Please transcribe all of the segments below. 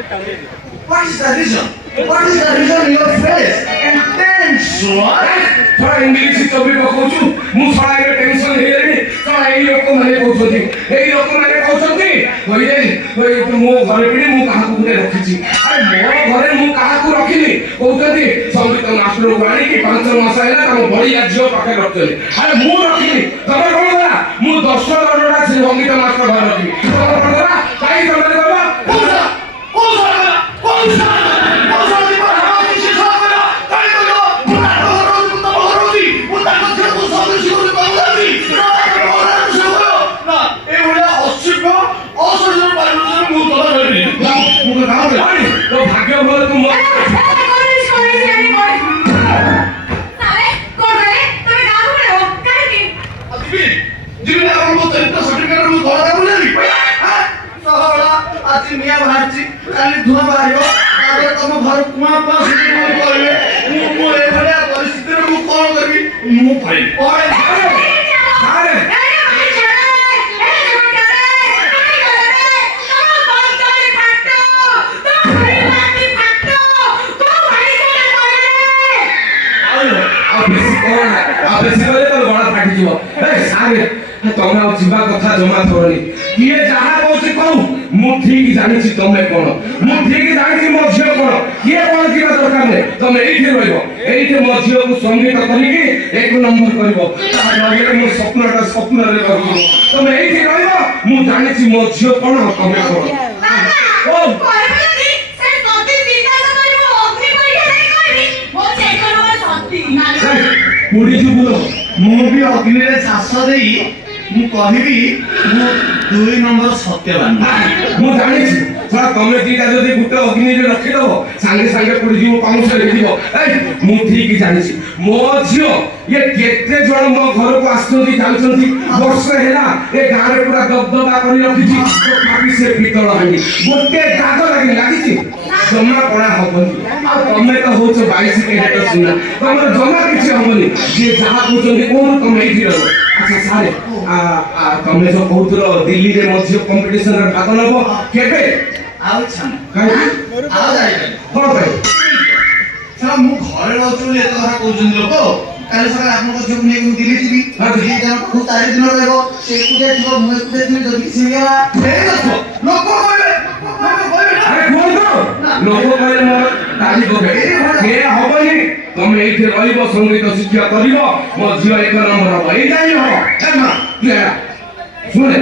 What is the reason? What is the reason in your face? And tense, what? थोड़ा English चोबी पकोचु मु थोड़ा ये tension हे रे थोड़ा ए लोक माने कहउछथि कोई मो घरे पिडी मु काहा को गुटे रखिछि अरे मोर घरे मु काहा को रखिनी कहउछथि संगीत मास्टर को आनी कि 5 मास हैला हम बड़ी आजियो पाके रखतले अरे मु रखिनी तबे कोन होला मु 10 करोड़ से संगीत मास्टर घर रखिनी तबे कोन होला काई तबे बाबा तो भाग्य भल तुम आज निया बाहरची काली धुआ बाहरियो तारे तम घर कुआ पास करबे मु ए भलिया परिस्थिति रे मु कोन करबी मु भाई ओए अरे तमे जीवा कथा जमा थोड़ी किए जहा कहछि कहू मु ठीक जानि छी तमे कोन मु ठीक जानि छी मो झियो कोन किए कोन जीवा दरकार नै तमे एठी रहइबो एठी मो झियो को संगीत करी कि एक नंबर करबो ता लगे मो स्वप्न रे रहबो तमे एठी रहइबो मु जानि छी मो झियो कोन तमे कोन ओ परबलनी से सती सीता करबो अग्नि परीक्षा नै करबी मो चेक करबो सती पुडी जुबुलो मु भी अग्नि रे सास देई मु कहबी मु 2 नंबर सत्यवान मु जानि छी थोड़ा तमे दीटा जदी गुटे अग्नि रे रखि दबो संगे संगे पुडी जीव पाउस रे दिबो ए मु ठीक जानि छी मो झियो ये केते जण मो घर को आछंती जालछंती वर्ष हेला ए गां रे पूरा दबदबा करी रखि छी तो कापी से पितळ हांडी गोटे दाग लागि छी जमा पड़ा हबनी आ तमे तो होछ 22 कैरेट सुना तमे जमा किछि हबनी जे जहा पूछंती कोन तमे इथि रहो अच्छा सारे तमे जो कहउतरो दिल्ली रे मध्य कंपटीशन रे भाग नबो केबे आउ छन काई आउ जाई कोन भाई छा मु घरे रहउछु ए कथा कहउछन लोक काले सकाळ आपन को जोक नै दिल्ली जीबी दिल्ली जा खूब 4 दिन रहबो से कुदे थो मु कुदे दिन जदी सिंगला ए देखो लोक कहबे अरे कोन तो लोक कहले मोर दादी दोबे के हबनी तमे एथे रहिबो संगीत शिक्षा करिवो मो झियो एक नंबर हबो ए जाई हो ए मां के सुने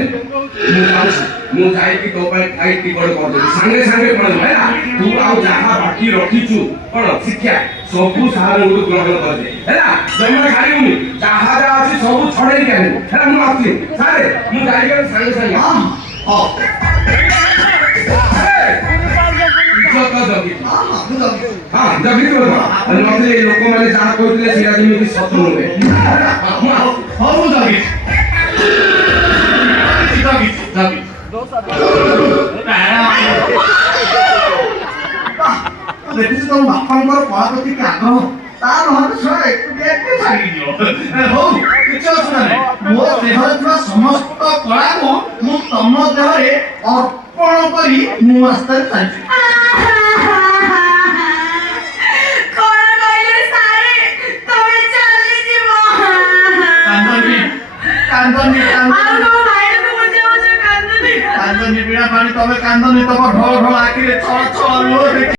मु जाई कि तो पे खाई टिकट कर दे संगे संगे पड़ हैला तू आउ जहां बाकी रखिछु कोन शिक्षा सबु सारे उड ग्रहण कर दे हैला जम्मा खाइउनी जहां जा अछि सबु छड़े के आनी हैला मु आछि सारे मु जाई के संगे संगे हां हां हाँ जगी तो नथले लोक माने जहा कहथिले सेरा दिमे कि सत्य होबे हां मु जगी देखिस तो बापांकर पढ़ापति के आग्रह ता नहले छुआ एकुटिया के छाड़ी दियो हो किछ असुना नै मो देहरे थवा समस्त कला को मु तम देहरे अर्पण करी मु रास्ता चालछि कांदनी बिना पानी तमे कांदनी तम ढोल ढोल आखिरे छळ छळ